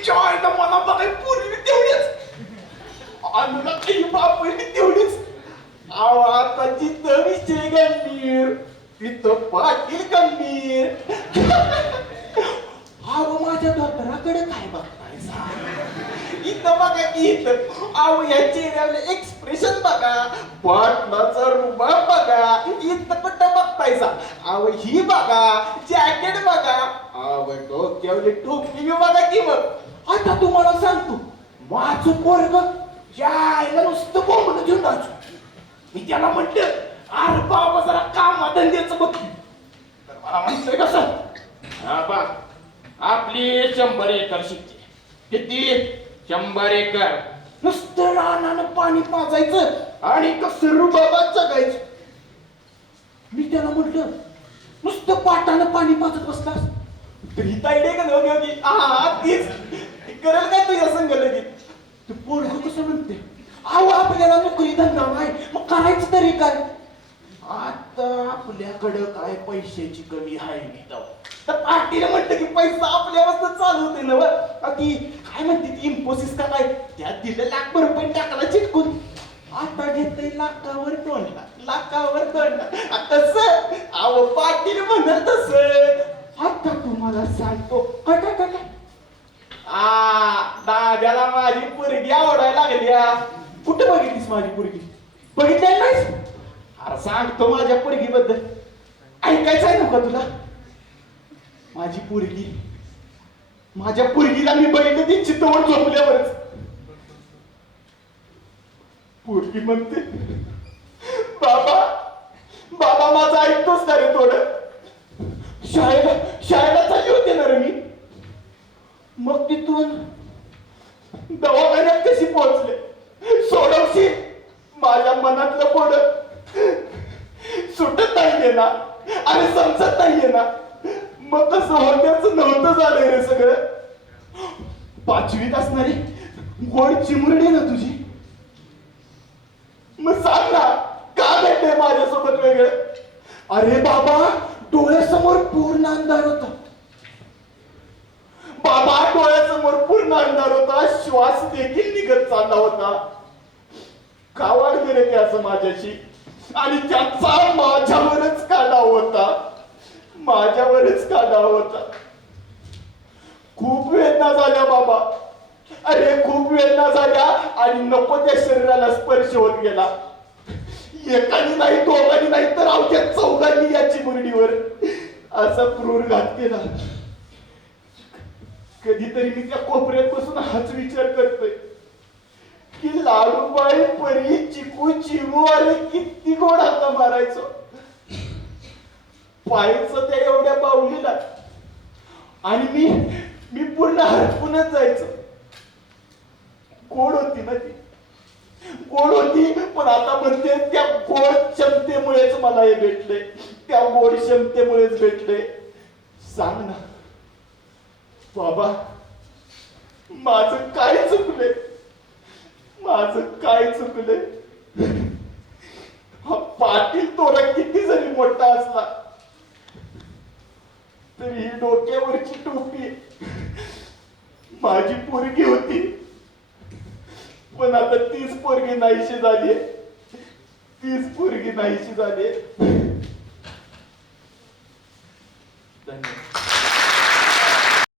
तिच्या आईला मला बघाय पूर्वी तेवढीच अनुला काही बापही तेवढीच. अहो आता जिथं विषय गंभीर तिथं पाटील गंभीर. अहो माझ्या धोतराकडे काय बघतायसा? इथं बघा की इथं. अहो या चेहऱ्याला एक्सप्रेशन बघा, पाटलाचा रुबाब बघा. इथं कुठं बघतायसा? अहो ही बघा, जॅकेट बघा, अहो डोक्यावली टोपी बघा की. मग आता तुम्हाला सांगतो, माझं पोरग यायला नुसतं बोंबलं घेऊन जायचो. मी त्याला म्हटलं, अरे बाबा जरा कामाधंद्याचं बघ. तर मला म्हणतोय कसं, हा बा आपली 100 एकर शेती. किती? 100 एकर. नुसतं रानानं पाणी पाजायचं आणि कसं रुबाबात जगायचं. मी त्याला म्हटलं, नुसतं पाटानं पाणी पाजत बसलास तर ही ताईडे का नव्हती? हा तीच करेल काय तुझ्या संग लगेच. तू पोरग कसं म्हणते, अहो आपल्याला नोकरी धंदा नाही, मग करायचं तरी काय? आता आपल्याकडं काय पैशाची कमी आहे मी तर पाटील म्हटलं की पैसा आपल्यावर चालू होते ना. ती काय म्हणते ती इन्फोसिस का काय, त्यात दिलं लाखभर रुपये टाकला चिटकून. आता घेतय लाखावर 2 लाख, लाखावर 2 लाख. तसं अहो पाटील म्हणत तसं. आता तुम्हाला सांगतो कटा कटा दाद्याला माझी पोरगी आवडायला लागल्या. कुठं बघितलीस माझी पोरगी? बघितली नाहीस? अरे सांगतो माझ्या पोरगी बद्दल. ऐकायचं आहे नका तुला? माझी पोरगी, माझ्या पोरगीला मी बघितलं ती चित्तवड झोपल्यावरच. पोरगी म्हणते, बाबा बाबा माझं ऐकतोच ना रे थोडं. शाळेला चालली होते ना रे मी. मग तिथून दवाखान्यात कशी पोहोचले? सोडवशील? माझ्या मनातलं पोड सुटत नाहीये ना, अरे समजत नाहीये ना. मग कसं होण्याचं नव्हतं झालंय रे सगळं. 5वीत असणारी गोड चिमुरडी ना तुझी. मग सांग ना का भेटले माझ्यासोबत वेगळं? अरे बाबा डोळ्यासमोर पूर्ण अंधार होता. बाबा डोळ्यासमोर पूर्ण अंधार होता. श्वास देखील निघत चालला होता. का वाढले रे ते असं माझ्याशी? आणि त्याचा माझ्यावरच का डाव होता, माझ्यावरच का डाव होता. खूप वेदना झाल्या बाबा, अरे खूप वेदना झाल्या. आणि नको त्या शरीराला स्पर्श होत गेला. एकाने नाही, दोघांनी नाही, तर अवघ्या 4घांनी या चिमुरडीवर असा क्रूर घात केला. कधीतरी मी त्या कोपऱ्यात बसून हाच विचार करतोय की लाडूबाई, परी, चिकू, चिमू अरे किती गोड हाता मारायचो. पाहायचं त्या एवढ्या बाहुलीला आणि मी पूर्ण हरपूनच जायचो. गोड होती ना ती, गोड होती. पण आता म्हणते त्या गोड क्षमतेमुळेच मला हे भेटलंय, त्या गोड क्षमतेमुळेच भेटलंय. सांग ना बाबा, माझं काय चुकलंय? माझं काय चुकलंय? हा पाटील तोरा किती जरी मोठा असला तरी ही डोक्यावरची टोपी माझी पोरगी होती. पण आता तीच पोरगी नाहीशी झाली, तीच पोरगी नाहीशी झाली. धन्यवाद.